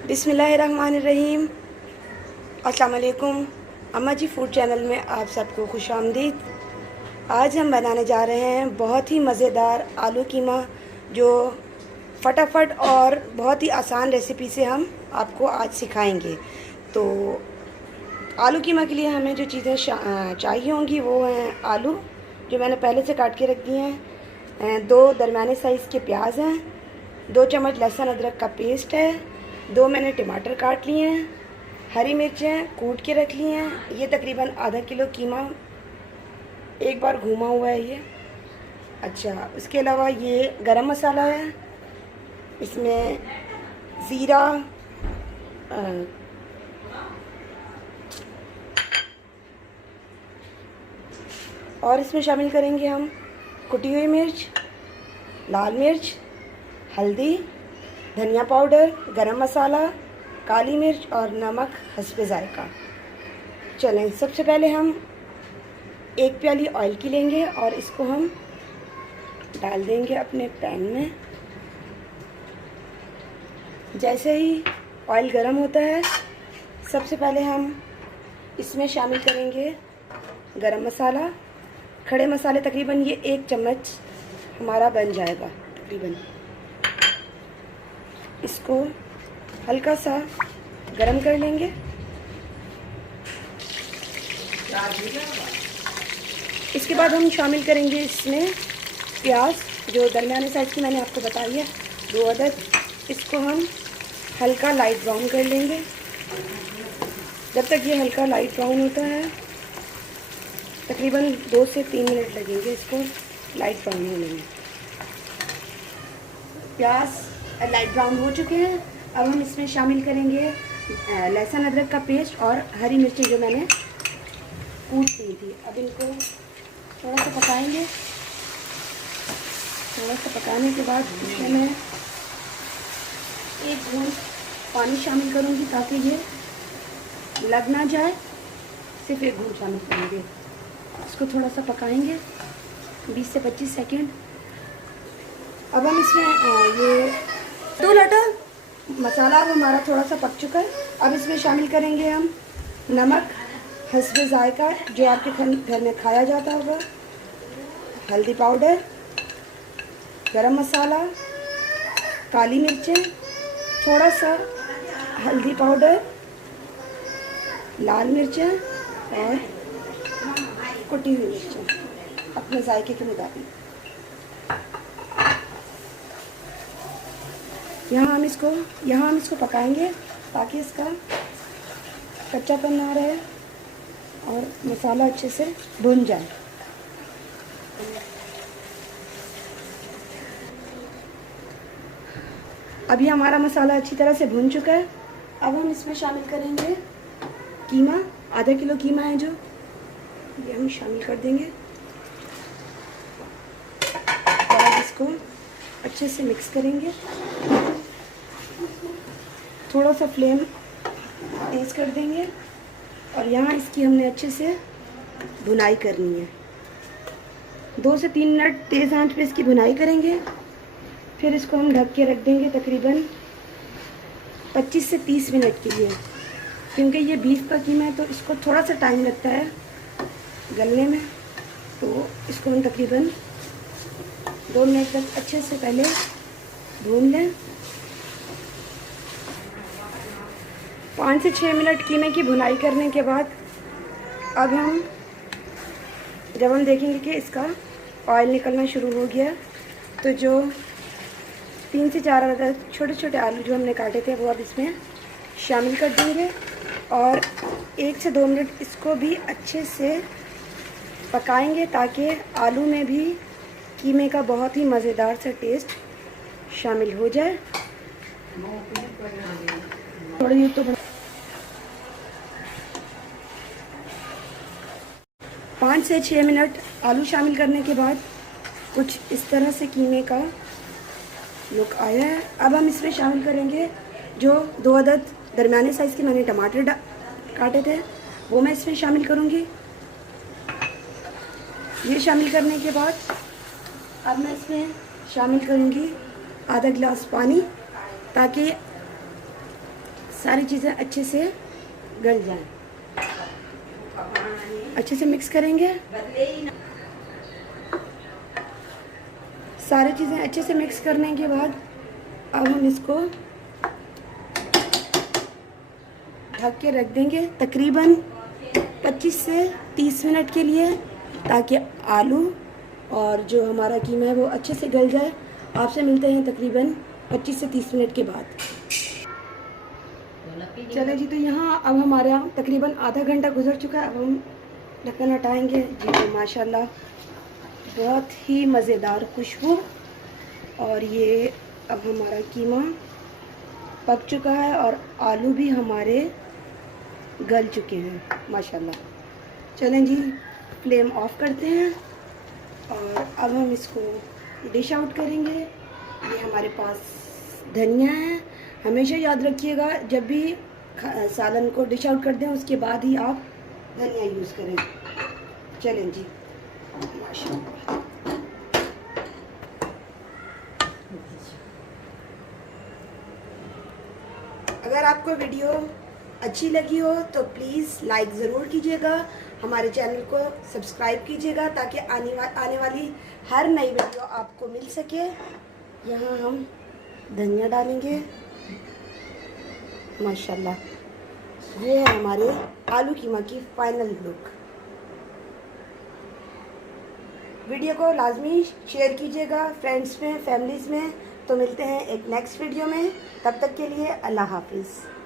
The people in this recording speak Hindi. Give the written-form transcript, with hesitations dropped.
बिस्मिल्लाहिर्रहमानिर्रहीम। अस्सलाम वालेकुम। अम्मा जी फूड चैनल में आप सबको खुश आमदीद। आज हम बनाने जा रहे हैं बहुत ही मज़ेदार आलू कीमा, जो फटाफट और बहुत ही आसान रेसिपी से हम आपको आज सिखाएंगे। तो आलू कीमा के लिए हमें जो चीज़ें चाहिए होंगी वो हैं आलू, जो मैंने पहले से काट के रख दिए हैं, 2 दरमियाने साइज़ के प्याज हैं, 2 चम्मच लहसुन अदरक का पेस्ट है, 2 मैंने टमाटर काट लिए हैं, हरी मिर्चें कूट के रख ली हैं। ये तकरीबन आधा किलो कीमा एक बार घूमा हुआ है ये। अच्छा, उसके अलावा ये गरम मसाला है, इसमें ज़ीरा, और इसमें शामिल करेंगे हम कुटी हुई मिर्च, लाल मिर्च, हल्दी, धनिया पाउडर, गरम मसाला, काली मिर्च और नमक हस्बे ज़ायक़ा। चलें, सबसे पहले हम 1 प्याली ऑयल की लेंगे और इसको हम डाल देंगे अपने पैन में। जैसे ही ऑयल गर्म होता है, सबसे पहले हम इसमें शामिल करेंगे गरम मसाला। खड़े मसाले तकरीबन ये 1 चम्मच हमारा बन जाएगा तकरीबन। इसको हल्का सा गरम कर लेंगे। इसके बाद हम शामिल करेंगे इसमें प्याज, जो दरमियाने साइज़ की मैंने आपको बताई है, 2 अदद। इसको हम हल्का लाइट ब्राउन कर लेंगे। जब तक ये हल्का लाइट ब्राउन होता है, तकरीबन 2 से 3 मिनट लगेंगे इसको लाइट ब्राउन होने में। प्याज लाइट ब्राउन हो चुके हैं। अब हम इसमें शामिल करेंगे लहसुन अदरक का पेस्ट और हरी मिर्ची जो मैंने कूट ली थी। अब इनको थोड़ा सा पकाएंगे। थोड़ा सा पकाने के बाद इसमें मैं 1 घूंट पानी शामिल करूँगी ताकि ये लग ना जाए। सिर्फ 1 घूंट शामिल करेंगे। इसको थोड़ा सा पकाएंगे 20 से 25 सेकेंड। अब हम इसमें ये 2 लटर मसाला अब हमारा थोड़ा सा पक चुका है। अब इसमें शामिल करेंगे हम नमक हस्बे ज़ायक़ा, जो आपके घर में खाया जाता होगा, हल्दी पाउडर, गरम मसाला, काली मिर्चें, थोड़ा सा हल्दी पाउडर, लाल मिर्चें और कुटी हुई मिर्चें अपने जायके के मुताबिक। यहाँ हम इसको पकाएंगे ताकि इसका कच्चापन ना रहे और मसाला अच्छे से भुन जाए। अभी हमारा मसाला अच्छी तरह से भुन चुका है। अब हम इसमें शामिल करेंगे कीमा। आधा किलो कीमा है जो ये हम शामिल कर देंगे और इसको अच्छे से मिक्स करेंगे। थोड़ा सा फ्लेम तेज़ कर देंगे और यहाँ इसकी हमने अच्छे से भुनाई करनी है। 2 से 3 मिनट तेज़ आंच पे इसकी भुनाई करेंगे। फिर इसको हम ढक के रख देंगे तकरीबन 25 से 30 मिनट के लिए, क्योंकि ये बीफ का कीमा है तो इसको थोड़ा सा टाइम लगता है गलने में। तो इसको हम तकरीबन 2 मिनट तक अच्छे से पहले भून लें। 5 से 6 मिनट कीमे की भुनाई करने के बाद अब जब हम देखेंगे कि इसका ऑयल निकलना शुरू हो गया, तो जो 3 से 4 अदद छोटे छोटे आलू जो हमने काटे थे वो अब इसमें शामिल कर देंगे और 1 से 2 मिनट इसको भी अच्छे से पकाएंगे ताकि आलू में भी कीमे का बहुत ही मज़ेदार सा टेस्ट शामिल हो जाए। थोड़ी तो 5 से 6 मिनट आलू शामिल करने के बाद कुछ इस तरह से कीमे का लुक आया है। अब हम इसमें शामिल करेंगे जो 2 अदद दरमियाने साइज़ के मैंने टमाटर काटे थे, वो मैं इसमें शामिल करूँगी। ये शामिल करने के बाद अब मैं इसमें शामिल करूँगी आधा गिलास पानी, ताकि सारी चीज़ें अच्छे से गल जाएं। अच्छे से मिक्स करेंगे। सारी चीज़ें अच्छे से मिक्स करने के बाद अब हम इसको ढक के रख देंगे तकरीबन 25 से 30 मिनट के लिए, ताकि आलू और जो हमारा कीमा है वो अच्छे से गल जाए। आपसे मिलते हैं तकरीबन 25 से 30 मिनट के बाद। चले जी, तो यहाँ अब हमारा तकरीबन आधा घंटा गुजर चुका है। अब हम ढक्कन हटाएंगे जी। तो माशाल्लाह बहुत ही मज़ेदार खुशबू, और ये अब हमारा कीमा पक चुका है और आलू भी हमारे गल चुके हैं माशाल्लाह। चलें जी, फ्लेम ऑफ करते हैं और अब हम इसको डिश आउट करेंगे। ये हमारे पास धनिया है। हमेशा याद रखिएगा, जब भी सालन को डिश आउट कर दें उसके बाद ही आप धनिया यूज़ करें। चलें जी, माशाल्लाह। अगर आपको वीडियो अच्छी लगी हो तो प्लीज़ लाइक ज़रूर कीजिएगा, हमारे चैनल को सब्सक्राइब कीजिएगा, ताकि आने वाली हर नई वीडियो आपको मिल सके। यहाँ हम धनिया डालेंगे माशाल्लाह। ये है हमारे आलू कीमा की फाइनल लुक। वीडियो को लाजमी शेयर कीजिएगा फ्रेंड्स में, फैमिलीज़ में। तो मिलते हैं एक नेक्स्ट वीडियो में, तब तक के लिए अल्लाह हाफिज़।